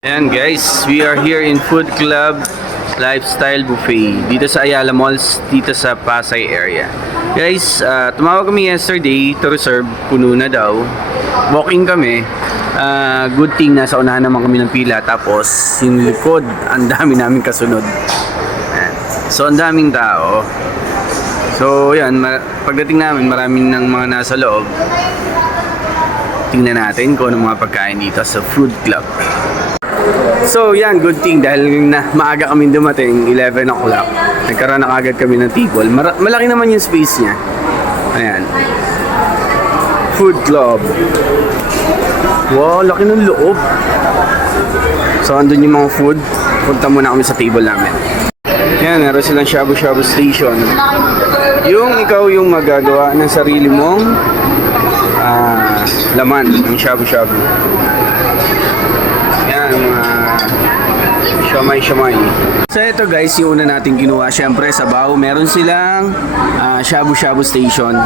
Ayan guys, we are here in Food Club Lifestyle Buffet dito sa Ayala Malls, dito sa Pasay area. Guys, ah, tumawag kami yesterday to reserve, puno na daw. Walking kami. Ah, good thing nasa unahan naman kami ng pila tapos yung likod, ang dami namin kasunod. So ang daming tao. So yan, pagdating namin maraming ng mga nasa loob. Tingnan natin kung ano mga pagkain dito sa Food Club. So yan, good thing dahil na maaga kami dumating, 11 o'clock. Nagkaroon na agad kami ng table. Mara- malaki naman yung space niya. Ayan. Food Club. Wow, laki ng loob. So andun yung mga food. Punta muna kami sa table namin. Yan, meron silang shabu-shabu station. Yung ikaw yung magagawa ng sarili mong ah, laman ng shabu-shabu. Yan, mga shamay-shamay. So ito guys, yung una natin kinuha, syempre sa Bao, meron silang ah, shabu-shabu station.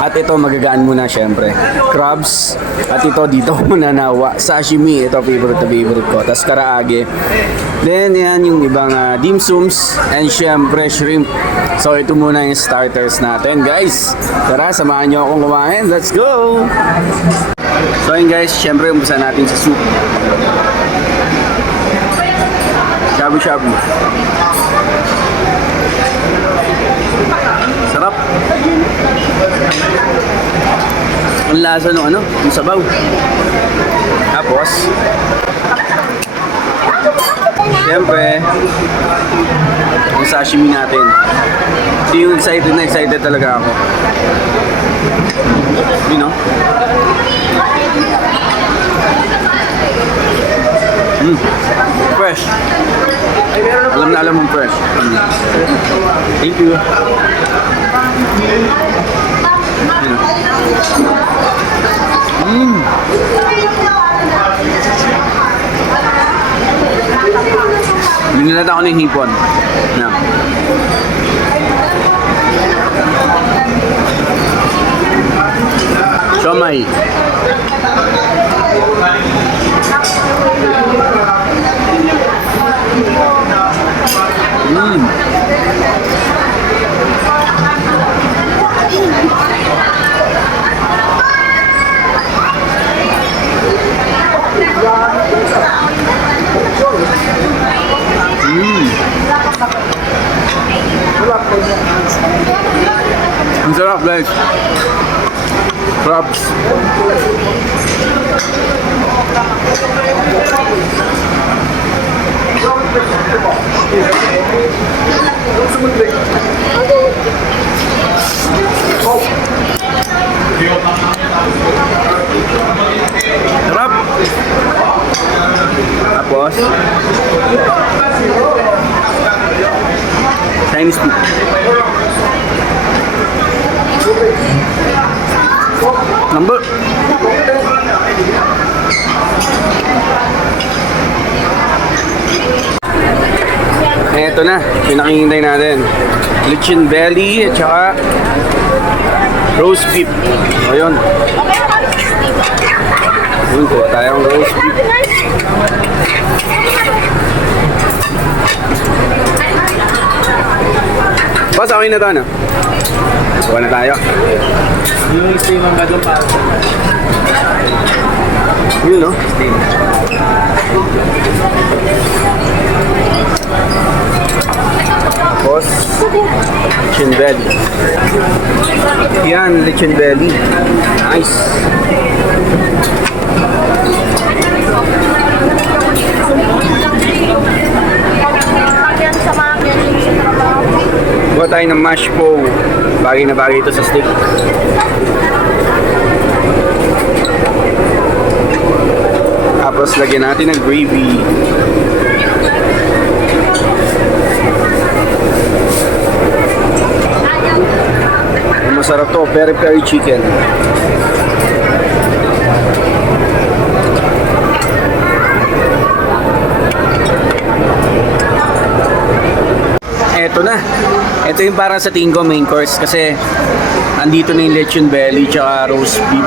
At ito, magagaan muna syempre. Crabs. At ito, dito muna nawa. Sashimi, ito favorite na favorite ko. Tapos karaage. Then, yan yung ibang ah, dim sums. And syempre, shrimp. So ito muna yung starters natin. Guys, tara, samahan nyo akong kumain. Let's go! So yun guys, syempre umpisa natin sa soup. Shabu-shabu. Sarap. Ang lasa ng ano, yung sabaw. Tapos, Siyempre, yung sashimi natin. Ito yung excited na excited talaga ako. You know? Mm. Fresh. Alam na alam mong fresh. Thank you. Mm. Binilat ako ng hipon. Yan. Siomay. Mm. Mm. Ang sarap guys. Crabs. Sarap. Tapos, Chinese food. Eto na, pinakihintay natin. Lechon belly at saka roast beef. O yun. Yun po, tayong roast beef. Boss, okay na to, ano? Kuha na tayo. Yung steam ang bago pa. Yun, no? Tapos, lechon belly. Yan, lechon belly. Nice. Buha tayo ng mash po. Bagay na bagay ito sa steak. Tapos lagyan natin ng gravy. Masarap to, peri peri chicken. Eto na. Ito yung para sa tingin ko main course kasi andito na yung lechon belly tsaka roast beef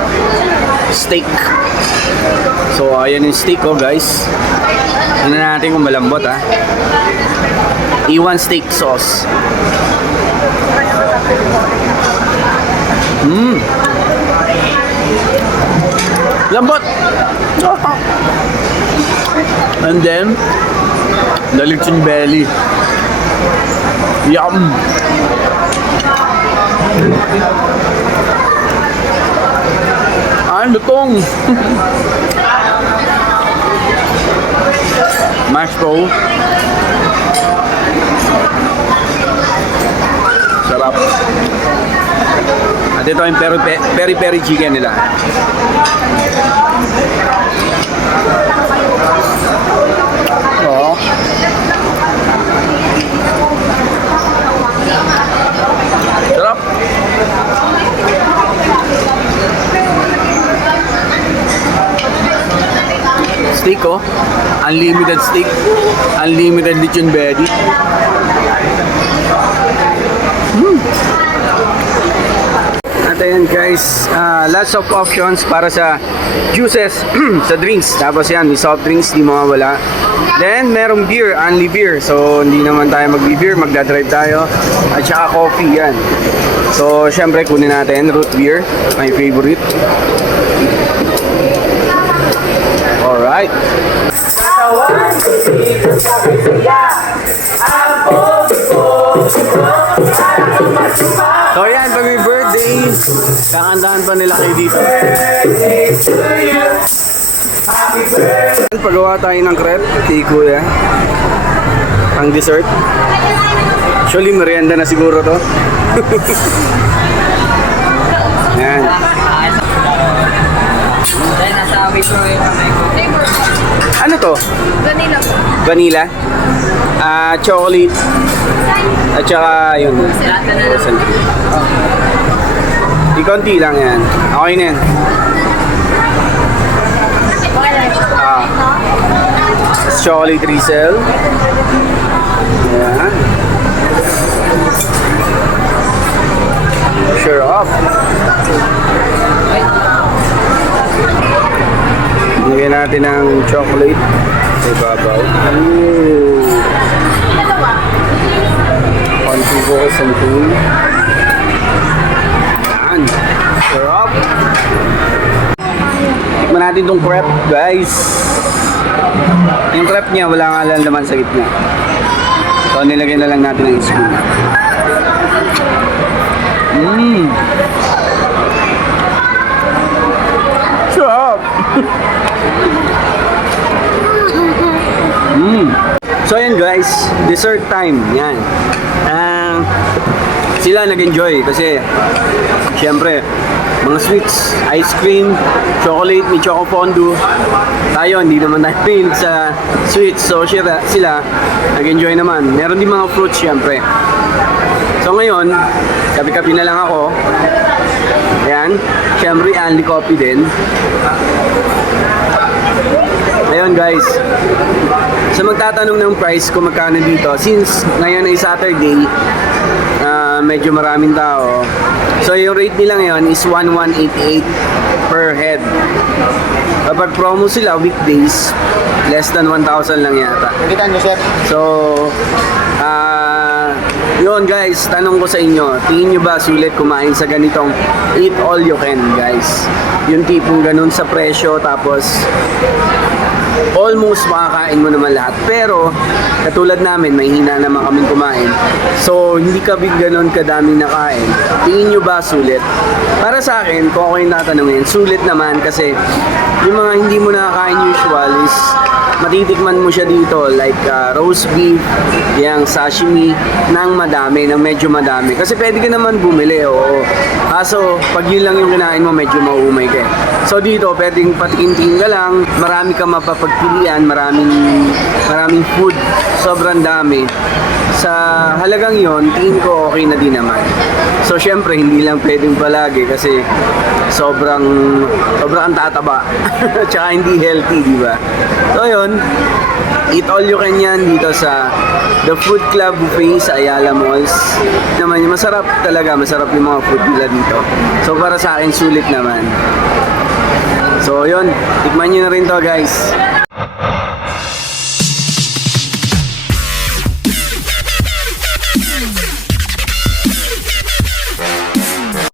steak. So ayan yung steak ko guys. Tingnan natin kung malambot ha. Iwan steak sauce. Mmm. Lambot! And then, the lechon belly. Yum! Ah, lutong! Mashed roll. Sarap. At ito yung peri, peri peri chicken nila. Oo. Sarap. Steak oh. Unlimited steak. Unlimited lechon belly. At ayan guys, ah, lots of options para sa juices, sa drinks. Tapos yan, soft drinks, di mawawala. Then, merong beer, only beer. So, hindi naman tayo magbi-beer, magdadrive tayo. At saka coffee, yan. So, syempre, kunin natin root beer, my favorite. Alright. So yan, pag may birthday, kakantahan pa nila kayo dito. Pagawa tayo ng crepe kay Kuya. Ang dessert. Actually, merienda na siguro to. yan. Dahil nasa microwave kami. Ano to? Vanilla po. Vanilla? Ah, chocolate. At saka yun. Di konti lang yan. Okay na yan. Ah. Chocolate drizzle. Natin ng chocolate sa ibabaw. Ooh. Konti ko sa. Yan. Sarap. Tikman natin tong crepe, guys. Yung crepe niya, wala nga lang naman sa gitna. So, nilagyan na lang natin ng spoon. Mmm. Sarap. Mmm. Guys. Dessert time. Yan. Ah, sila nag-enjoy kasi syempre mga sweets, ice cream, chocolate, may choco fondue. Tayo, hindi naman tayo mahilig sa sweets. So, sila, sila nag-enjoy naman. Meron din mga fruits, syempre. So, ngayon, kapi-kapi na lang ako. Ayan. Syempre, only coffee din. Ayun, guys. Sa magtatanong ng price kung magkano dito, since ngayon ay Saturday, ah, medyo maraming tao. So yung rate nila ngayon is 1188 per head. Kapag promo sila weekdays, less than 1,000 lang yata. Kita nyo, sir. So, ah, yun guys, tanong ko sa inyo, tingin nyo ba sulit kumain sa ganitong eat all you can guys? Yung tipong ganun sa presyo tapos almost makakain mo naman lahat. Pero, katulad namin, may hina naman kaming kumain. So, hindi kami ganun kadaming nakain. Tingin nyo ba sulit? Para sa akin, kung ako yung tatanungin, sulit naman kasi yung mga hindi mo nakakain usual is matitikman mo siya dito like uh, roast beef, yung sashimi ng madami, ng medyo madami. Kasi pwede ka naman bumili, oo. Kaso, pag yun lang yung kinain mo, medyo mauumay ka. eh. So dito, pwedeng patikin-tikin ka lang, marami ka mapapagpilian, maraming, maraming food, sobrang dami. Sa halagang yon tingin ko okay na din naman. So syempre, hindi lang pwedeng palagi kasi sobrang, sobrang ang tataba. Tsaka hindi healthy, di ba? So yun, eat all you can yan dito sa The Food Club Buffet sa Ayala Malls. Naman masarap talaga, masarap yung mga food nila dito. So para sa akin, sulit naman. So yun, tikman nyo na rin to guys.